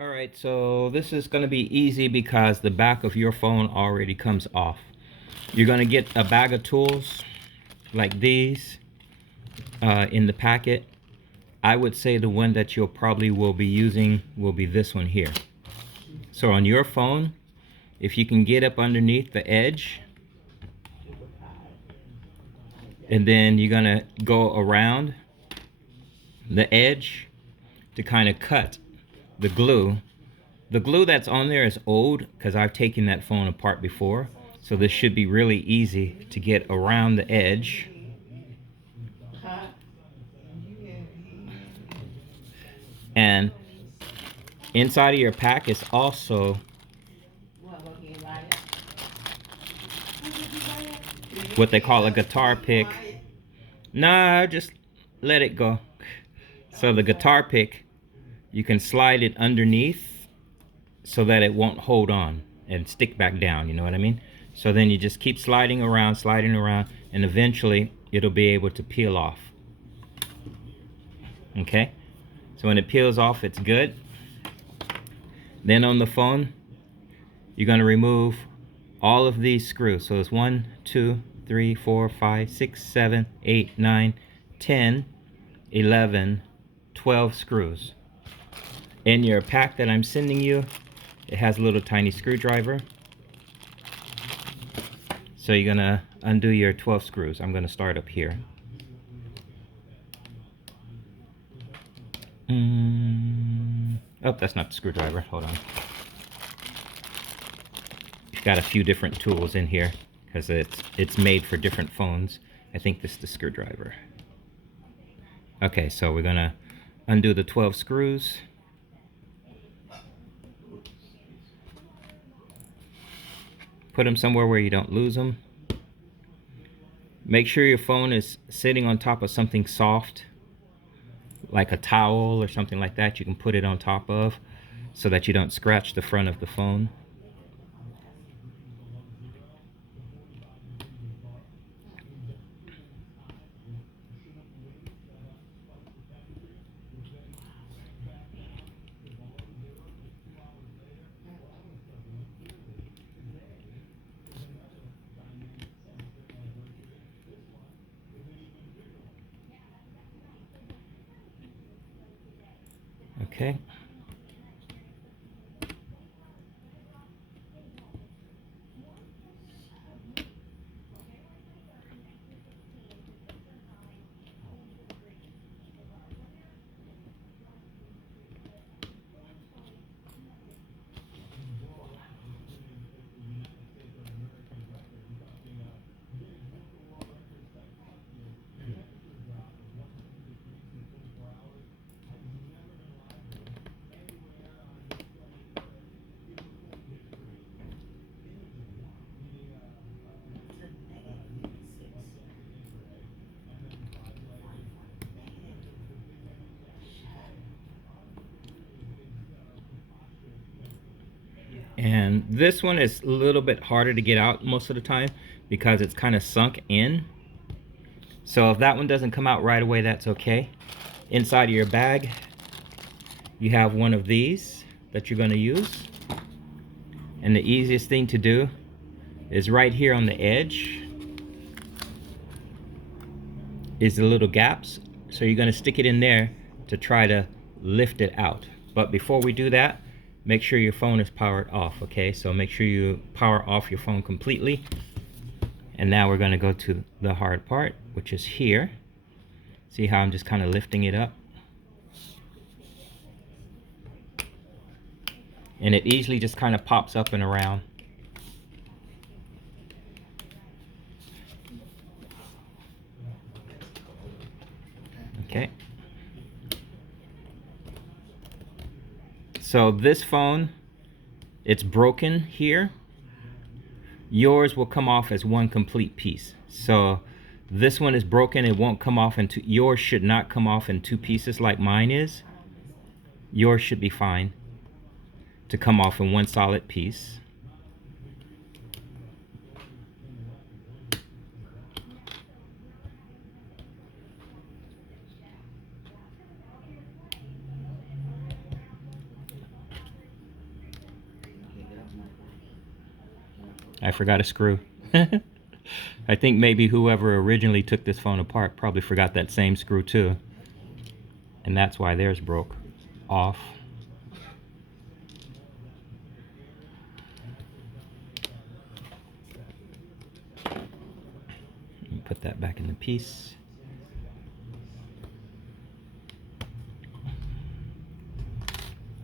All right, so this is going to be easy because the back of your phone already comes off. You're going to get a bag of tools like these in the packet. I would say the one that you'll probably will be using will be this one here. So on your phone, if you can get up underneath the edge, and then you're going to go around the edge to kind of cut the glue. The glue that's on there is old because I've taken that phone apart before. So this should be really easy to get around the edge. And inside of your pack is also what they call a guitar pick. Nah, just let it go. So the guitar pick, you can slide it underneath so that it won't hold on and stick back down, you know what I mean? So then you just keep sliding around, and eventually it'll be able to peel off. Okay? So when it peels off, it's good. Then on the phone, you're going to remove all of these screws. So it's 1, 2, 3, 4, 5, 6, 7, 8, 9, 10, 11, 12 screws. In your pack that I'm sending you, it has a little tiny screwdriver. So you're going to undo your 12 screws. I'm going to start up here. Oh, that's not the screwdriver. Hold on. You've got a few different tools in here because it's made for different phones. I think this is the screwdriver. Okay, so we're going to undo the 12 screws. Put them somewhere where you don't lose them. Make sure your phone is sitting on top of something soft, like a towel or something like that. You can put it on top of so that you don't scratch the front of the phone. Okay. And this one is a little bit harder to get out most of the time because it's kind of sunk in. So if that one doesn't come out right away, that's okay. Inside of your bag, you have one of these that you're going to use. And the easiest thing to do is right here on the edge is the little gaps. So you're going to stick it in there to try to lift it out. But before we do that, make sure your phone is powered off, okay? So make sure you power off your phone completely. And now we're going to go to the hard part, which is here. See how I'm just kind of lifting it up? And it easily just kind of pops up and around. Okay. So this phone, it's broken here. Yours will come off as one complete piece. So this one is broken, it won't come off into, yours should not come off in two pieces like mine is. Yours should be fine to come off in one solid piece. I forgot a screw. I think maybe whoever originally took this phone apart probably forgot that same screw too. And that's why theirs broke off. Put that back in the piece.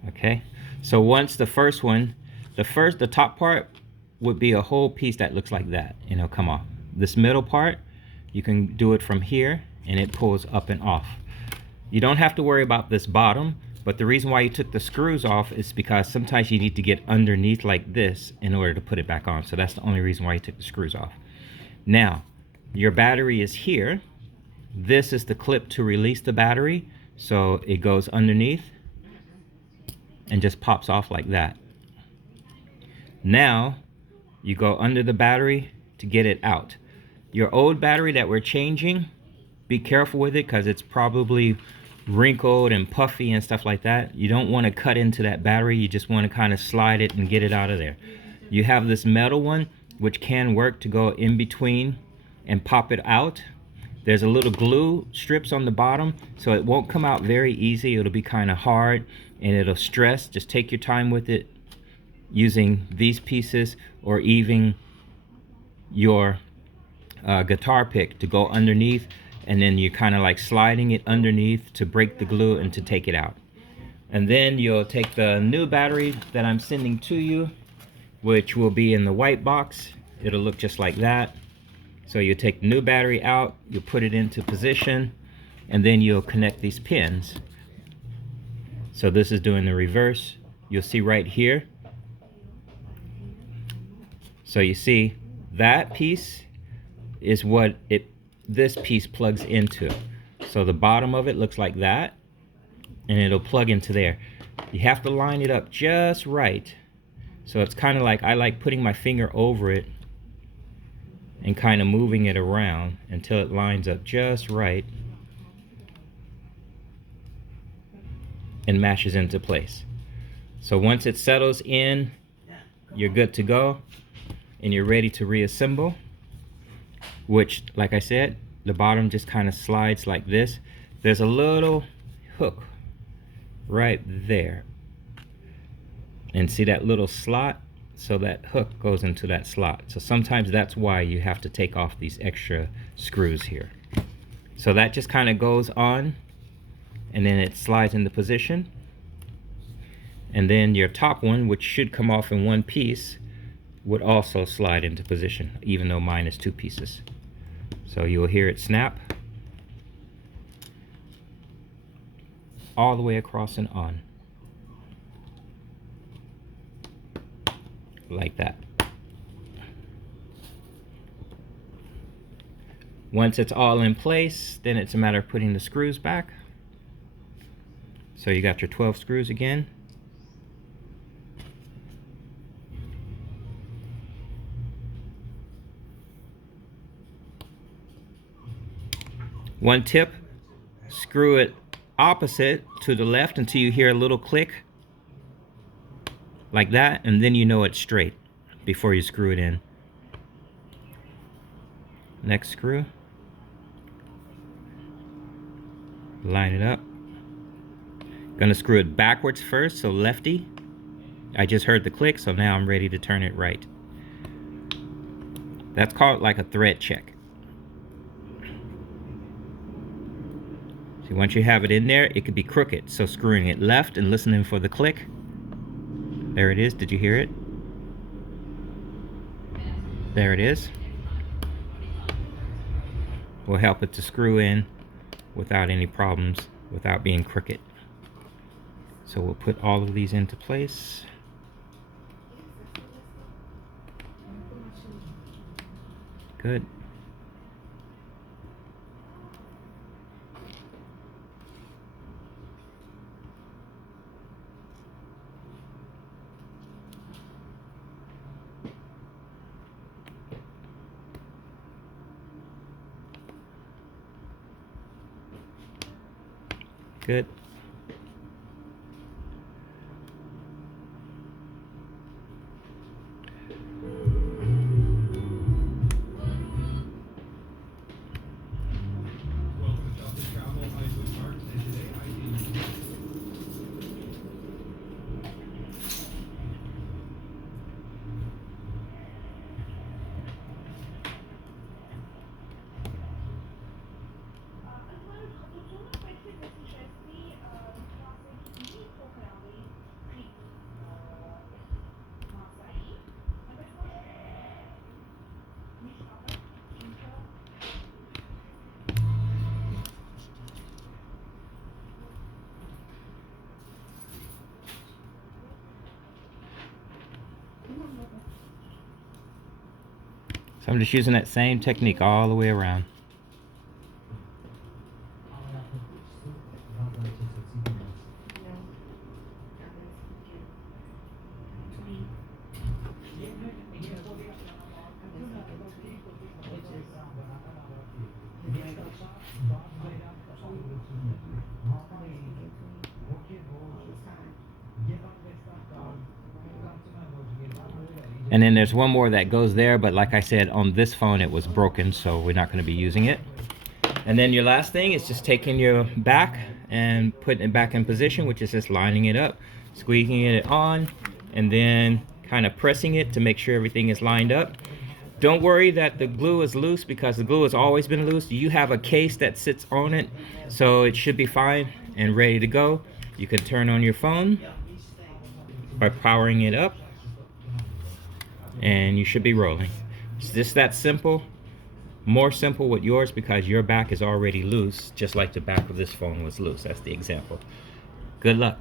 Okay, so once the first one, the top part would be a whole piece that looks like that, and it'll come off. This middle part, you can do it from here and it pulls up and off. You don't have to worry about this bottom, but the reason why you took the screws off is because sometimes you need to get underneath like this in order to put it back on. So that's the only reason why you took the screws off. Now, your battery is here. This is the clip to release the battery. So it goes underneath and just pops off like that. Now, you go under the battery to get it out. Your old battery that we're changing, be careful with it because it's probably wrinkled and puffy and stuff like that. You don't want to cut into that battery. You just want to kind of slide it and get it out of there. You have this metal one which can work to go in between and pop it out. There's a little glue strips on the bottom, so it won't come out very easy. It'll be kind of hard and it'll stress. Just take your time with it using these pieces or even your guitar pick to go underneath, and then you're kind of like sliding it underneath to break the glue and to take it out. And then you'll take the new battery that I'm sending to you, which will be in the white box. It'll look just like that. So you take the new battery out, you put it into position, and then you'll connect these pins. So this is doing the reverse. You'll see right here. So you see that piece is what this piece plugs into. So the bottom of it looks like that, and it'll plug into there. You have to line it up just right. So it's kind of like, I like putting my finger over it and kind of moving it around until it lines up just right and mashes into place. So once it settles in, you're good to go and you're ready to reassemble, which, like I said, the bottom just kind of slides like this. There's a little hook right there, and see that little slot? So that hook goes into that slot. So sometimes that's why you have to take off these extra screws here. So that just kind of goes on, and then it slides into position. And then your top one, which should come off in one piece, would also slide into position, even though mine is two pieces. So you'll hear it snap all the way across and on, like that. Once it's all in place, then it's a matter of putting the screws back. So you got your 12 screws again. One tip, screw it opposite to the left until you hear a little click like that, and then you know it's straight before you screw it in. Next screw, line it up. Gonna screw it backwards first, so lefty. I just heard the click, so now I'm ready to turn it right. That's called like a thread check. See, once you have it in there, it could be crooked, so screwing it left and listening for the click. There it is. Did you hear it? There it is. Will help it to screw in without any problems, without being crooked. So we'll put all of these into place. Good. Good. So I'm just using that same technique all the way around. And then there's one more that goes there, but like I said, on this phone it was broken, so we're not going to be using it. And then your last thing is just taking your back and putting it back in position, which is just lining it up, squeezing it on, and then kind of pressing it to make sure everything is lined up. Don't worry that the glue is loose, because the glue has always been loose. You have a case that sits on it, so it should be fine and ready to go. You can turn on your phone by powering it up, and you should be rolling. It's just that simple. More simple with yours because your back is already loose, just like the back of this phone was loose. That's the example. Good luck.